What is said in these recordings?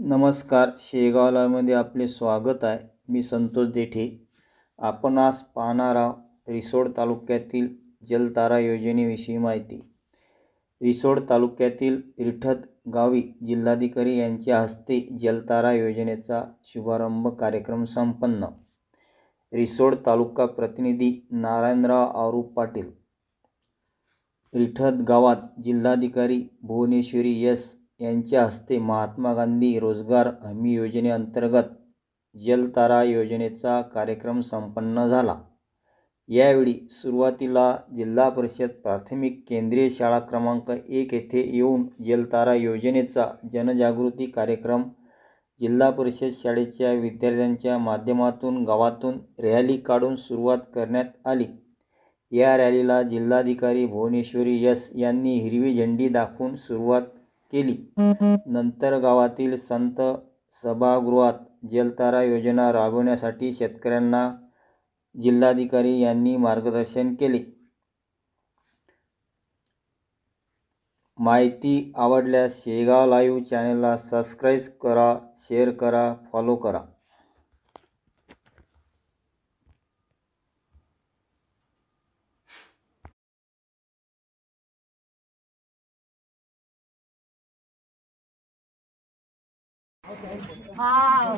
नमस्कार, शेगाव लाईव्हमध्ये आपले स्वागत आहे। मी संतोष देठे। आपण आज पाहणार आहोत रिसोड तालुक्यातील जलतारा योजनेविषयी माहिती। रिसोड तालुक्यातील रिठद गावी जिल्हाधिकारी यांच्या हस्ते जलतारा योजनेचा शुभारंभ कार्यक्रम संपन्न। रिसोड तालुका प्रतिनिधी नारायणराव आरू पाटील। रिठद गावात जिल्हाधिकारी भुवनेश्वरी एस यांच्या हस्ते महात्मा गांधी रोजगार हमी योजनेअंतर्गत जलतारा योजनेचा कार्यक्रम संपन्न झाला। यावेळी सुरुवातीला जिल्हा परिषद प्राथमिक केंद्रीय शाळा क्रमांक 1 येथे येऊन जलतारा योजनेचा जनजागृती कार्यक्रम जिल्हा परिषद शाळेच्या विद्यार्थ्यांच्या माध्यमातून गावातून रॅली काढून सुरुवात करण्यात आली। या रॅलीला जिल्हाधिकारी भुवनेश्वरी एस यांनी हिरवी झेंडी दाखवून सुरुवात केली। नंतर गावातील संत सभागृहात जलतारा योजना राबवण्यासाठी शेतकऱ्यांना जिल्हाधिकारी यांनी मार्गदर्शन केले। माहिती आवडल्यास शेगाव लाईव्ह चॅनलला सबस्क्राइब करा, शेअर करा, फॉलो करा। Wow.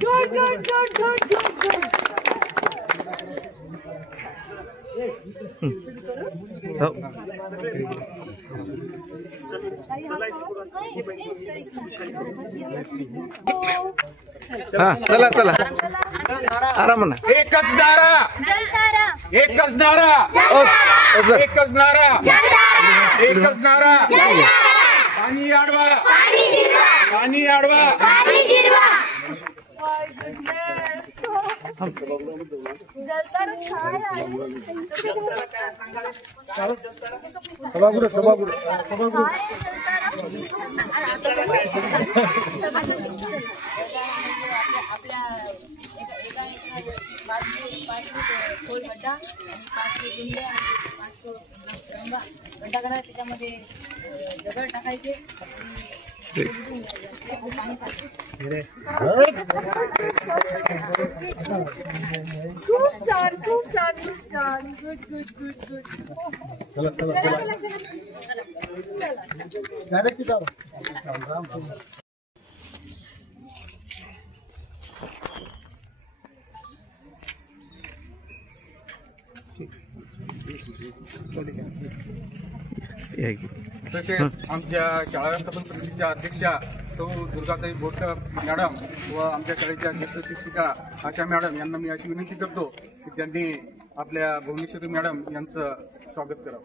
Good. चला आराम ना। एकच नारा पाणी आडवा सभागृह गड्डा करा, त्याच्यामध्ये दगड टाकायचे। खूप छान तसेच आमच्या शाळा व्यवस्थापन समितीच्या अध्यक्षा सौ दुर्गाताई बोरकर मॅडम व आमच्या शाळेच्या ज्येष्ठ शिक्षिका आशा मॅडम यांना मी अशी विनंती करतो की त्यांनी आपल्या भुवनेश्वरी मॅडम यांचं स्वागत करावं।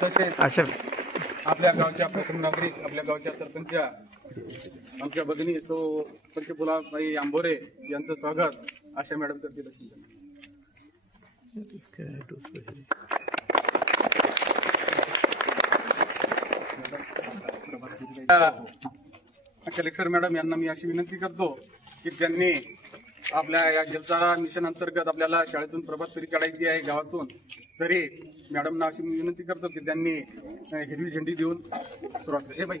तसेच आपल्या गावच्या प्रथम नागरिक, आपल्या गावच्या सरपंच आमच्या भगिनी सो पंचफुलाबाई आंबोरे यांचं स्वागत आशा मॅडम करतील। कलेक्टर मॅडम यांना मी अशी विनंती करतो की त्यांनी आपल्या या जलतारा मिशन अंतर्गत आपल्याला शाळेतून प्रभात फेरी काढायची आहे गावातून, तरी मॅडमना अशी मी विनंती करतो की त्यांनी हिरवी झेंडी देऊन सुरुवात करा। बाई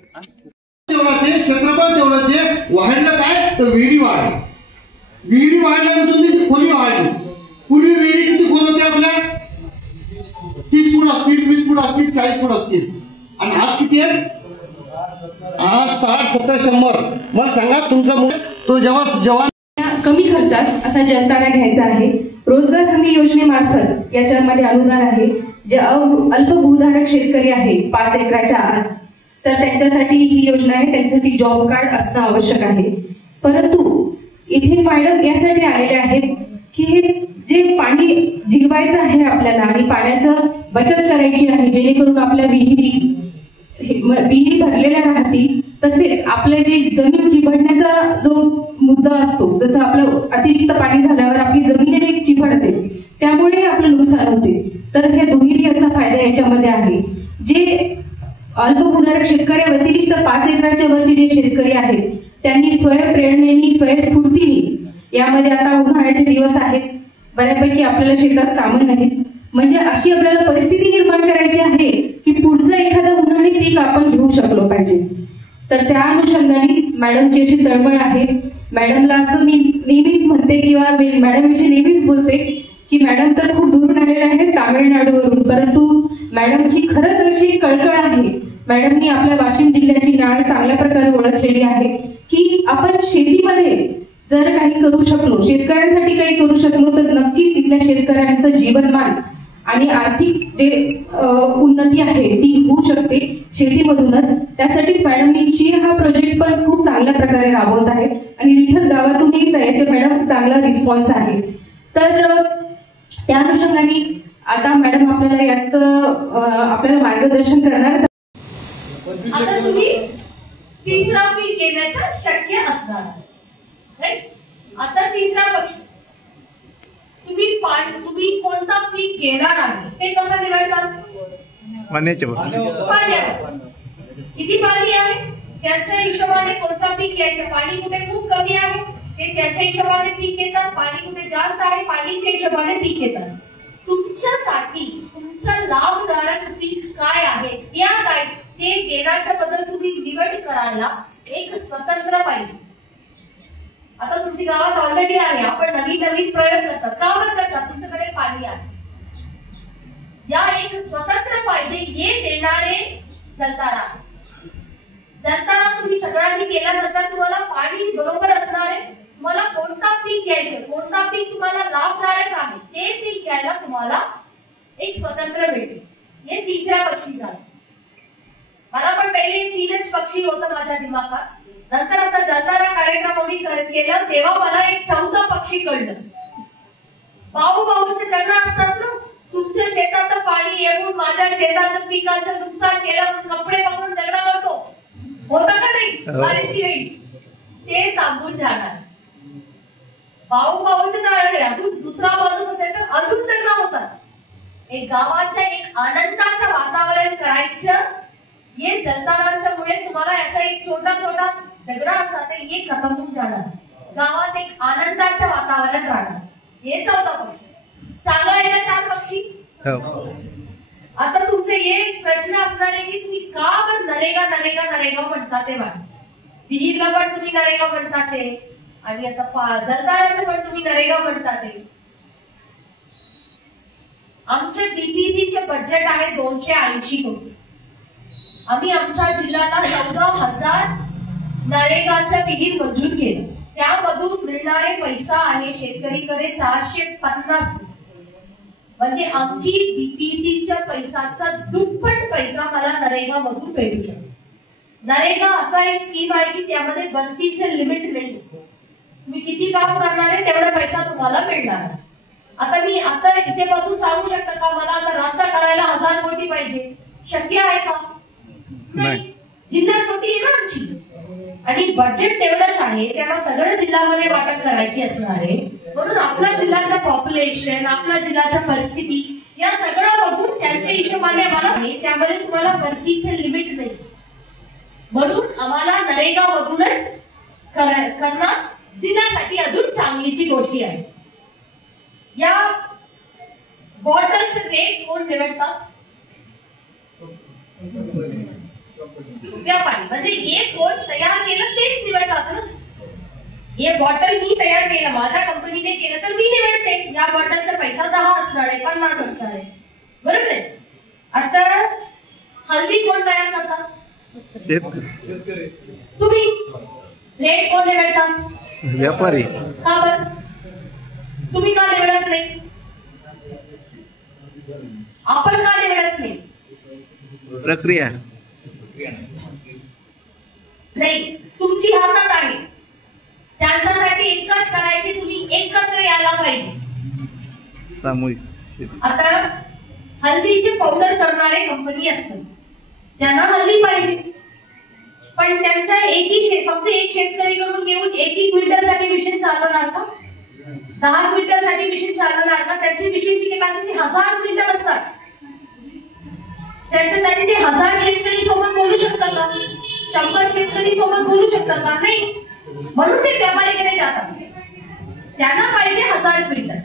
तेवढाचे क्षेत्रफळ तेवढाचे वाढलं काय तर विहिरी वाढल्यापासून त्याची खोली वाढली। पूर्वी विहिरी किती खोल होते आपल्या 30 फूट असतील, 20 फूट असतील, 40 फूट असतील, आणि आज किती आहे? आज 60, 70, 100। मला सांगा तुमचा तो जेव्हा कमी खर्चात असा जलतारा घ्यायचा आहे। रोजगार हमी योजनेमार्फत याच्यामध्ये अनुदान आहे। जे अल्पभूधारक शेतकरी आहे 5 एकराच्या आत, तर त्यांच्यासाठी ही योजना आहे। त्यांच्यासाठी जॉब कार्ड असणं आवश्यक आहे। परंतु इथे मॅडम यासाठी आलेले आहेत की हे जे पाणी जिरवायचं आहे आपल्याला आणि पाण्याचं बचत करायची आहे, जेणेकरून आपल्या विहिरी भरलेल्या राहतील। तसेच आपल्या जे जमीन चिबडण्याचा जो मुद्दा असतो, जसं आपलं अतिरिक्त पाणी झाल्यावर आपली जमीन चिबडते, त्यामुळे आपलं नुकसान होते। तर हे दुहेरी असा फायदा याच्यामध्ये आहे। जे अल्पभूधारक शेतकऱ्याव्यतिरिक्त 5 एकराच्या वरचे जे शेतकरी आहेत त्यांनी स्वयंप्रेरणेने स्वयंस्फूर्तीने यामध्ये आता उन्हाळ्याचे दिवस आहेत, बऱ्यापैकी आपल्याला शेतात कामं नाहीत, म्हणजे अशी आपल्याला परिस्थिती निर्माण करायची आहे की पुढचं एखादं उन्हाळी पीक आपण घेऊ शकलो पाहिजे. तर त्या अनुषंगानेच मॅडमची अशी तळमळ आहे. मॅडमला असं मी नेहमीच म्हणते किंवा मॅडमविषयी नेहमीच बोलते की मॅडम तर खूप दूरून आलेल्या आहेत तामिळनाडूवरून, परंतु मॅडमची खरंच अशी कळकळ आहे. मॅडमनी आपल्या वाशिम जिल्ह्याची नाळ चांगल्या प्रकारे ओळखलेली आहे की आपण शेतीमध्ये जर काही करू शकलो, शेतकऱ्यांसाठी काही करू शकलो तर नक्कीच तिथल्या शेतकऱ्यांचं जीवनमान आणि आर्थिक जे उन्नती आहे ती होऊ शकते शेतीमधूनच. त्यासाठीच मॅडमनी शीर हा प्रोजेक्ट पण खूप चांगल्या प्रकारे राबवत आहे आणि रिठल गावातूनही याच्या मॅडम चांगला रिस्पॉन्स आहे. तर त्या अनुषंगाने आता मॅडम आपल्याला यात आपल्याला मार्गदर्शन करणार. आता तुम्ही तिसरा पीक घेण्याचं शक्य असणार आहे. आता तिसरा पक्ष तुम्ही कोणता पीक घेणार आहे ते कसं निवडणार? पाण्यावर किती पाणी आहे त्याच्या हिशोबाने कोणता पीक घ्यायचं. पाणी कुठे खूप कमी आहे ते त्याच्या हिशोबाने पीक घेतात, पाणी कुठे जास्त आहे पाणीच्या हिशोबाने पीक घेतात. तुमच्यासाठी तुमचं लाभदायक पीक काय आहे ते घेण्याच्या बद्दल तुम्ही निवड करायला एक स्वतंत्र पाहिजे. आता तुमची गावात ऑलरेडी आहे, आपण नवीन नवीन प्रयोग करतात. का बरं करतात? तुमच्याकडे पाणी आहे. या एक स्वतंत्र पाहिजे हे देणारे जलतारा. जलतारा तुम्ही सगळ्यांनी केल्यानंतर तुम्हाला पाणी बरोबर असणार आहे. तुम्हाला कोणता पीक घ्यायचं, कोणता पीक तुम्हाला लाभदायक आहे ते पीक घ्यायला तुम्हाला एक स्वतंत्र भेटेल. हे तिसऱ्या पक्षी झालं. मला पण पहिले 3च पक्षी होतं माझ्या दिमागात. नंतर असा जलतारा कार्यक्रम आम्ही केला तेव्हा मला एक 4था पक्षी कळलं. भाऊचे चक्र असतात ना, तुमच्या शेतात पाणी येऊन माझ्या शेताचं पिकाचं नुकसान केलं, कपडे पकडून झगडा करतो, होतं का नाही? बारिशी नाही ते थांबून जाणार. भाऊचे नाळे अजून दुसरा माणूस असेल तर अजून झगडा होतात. एक गावाच्या एक आनंदाचं वातावरण करायचं. हे जलतारांच्या मुळे तुम्हाला असा एक छोटा झगडा असतात हे खतम होऊन जाणार. गावात एक आनंदाचं वातावरण राहणार. हे 4था पक्षी. चांगला आहे ना 4 पक्षी? आता तुमचे एक प्रश्न असणार आहे की तुम्ही का पण नरेगा म्हणता ते वाट. विहीरला पण तुम्ही नरेगा म्हणता ते आणि आता जलताराचं पण तुम्ही नरेगा म्हणता ते. आमचं डीपीसीचे बजेट आहे 280 कोटी. आम्ही आमच्या जिल्ह्याला 14,000 नरेगाच्या विहीर मंजूर केलं. त्यामधून मिळणारे पैसा आहे शेतकरीकडे 450 कोटी. म्हणजे आमची डीपीसीच्या पैशाचा दुप्पट पैसा मला नरेगा मधून भेटू शकतो. नरेगा असा एक स्कीम आहे की त्यामध्ये गणतीचे लिमिट नाही. तुम्ही किती काम करणार आहे तेवढा पैसा तुम्हाला मिळणार. आता मी इथे बसून सांगू शकता का मला आता रस्ता करायला 1000 कोटी पाहिजे? शक्य आहे का? नाही. जिल्हा छोटी आहे ना आमची आणि बजेट तेवढंच आहे. त्यांना सगळं जिल्ह्यामध्ये वाटप करायची असणार आहे. म्हणून आपल्या जिल्ह्याचं पॉप्युलेशन, आपल्या जिल्ह्याच्या परिस्थिती या सगळं बघून त्यांच्या हिशोबाने आम्हाला त्यामध्ये तुम्हाला गणतीचे लिमिट नाही. म्हणून आम्हाला नरेगा मधूनच करणं जिल्ह्यासाठी अजून चांगलीची गोष्टी आहे. या बॉटलचे रेट कोण निवडतात? व्यापारी. म्हणजे हे कोण तयार केलं तेच निवडतात ना. हे बॉटल मी तयार केलं, माझ्या कंपनीने केलं तर मी निवडते. या बॉटलचा पैसा 10 असणार आहे, 50 असणार आहे, बरोबर आहे. आता हल्दी कोण तयार करतात? तुम्ही. रेट कोण निवडतात? व्यापारी. का बरं? तुम्ही का निवडत नाही? आपण का निवडत नाही? प्रक्रिया नाही, तुमची हातात आहे. त्यांच्यासाठी एकच करायचे, तुम्ही एकत्र यायला पाहिजे. सामूहिक. आता हल्दीची पावडर करणारे कंपनी असतात, त्यांना हल्दी पाहिजे, पण त्यांचा फक्त एक शेतकरी कडून घेऊन 1 क्विंटलसाठी मिशन चालवणार का? 10 क्विंटलसाठी मिशन चालवणार का? त्यांची मिशनची कॅपॅसिटी 1000 क्विंटल असतात. त्यांच्यासाठी ते 1000 शेतकरी सोबत 100 शेतकरी सोबत बोलू शकतात का? नाही. म्हणून ते व्यापारीकडे जातात. त्यांना पाहिजे 1000 क्विंटल.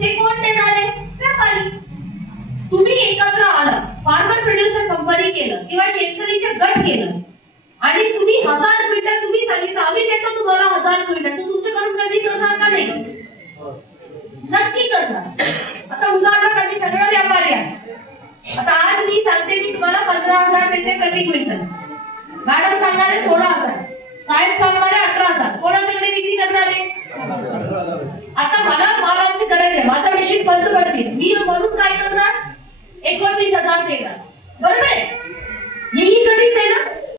ते कोण देणार आहे? व्यापारी. तुम्ही एकत्र आलात, फार्मर प्रोड्युसर कंपनी केलं किंवा शेतकरीचे गट केलं आणि तुम्ही 1000 क्विंटल तुम्ही सांगितलं आम्ही देतो तुम्हाला 1000 क्विंटल, तर तुमच्याकडून कधी करणार का नाही? नक्की करणार. आता उदाहरणार्थ आम्ही सगळे व्यापारी आहे. आता आज मी सांगते मी तुम्हाला 15,000 देते प्रति क्विंटल. मॅडम सांगणारे 16,000, साहेब सांगणारे 18,000. कोणाकडे विक्री करणार आहे? आता मला मालाची गरज आहे, माझा मशीन बंद पडतील, मी म्हणून काय करणार? 19,000 देणार. बरोबर आहे? हेही कधीच आहे ना.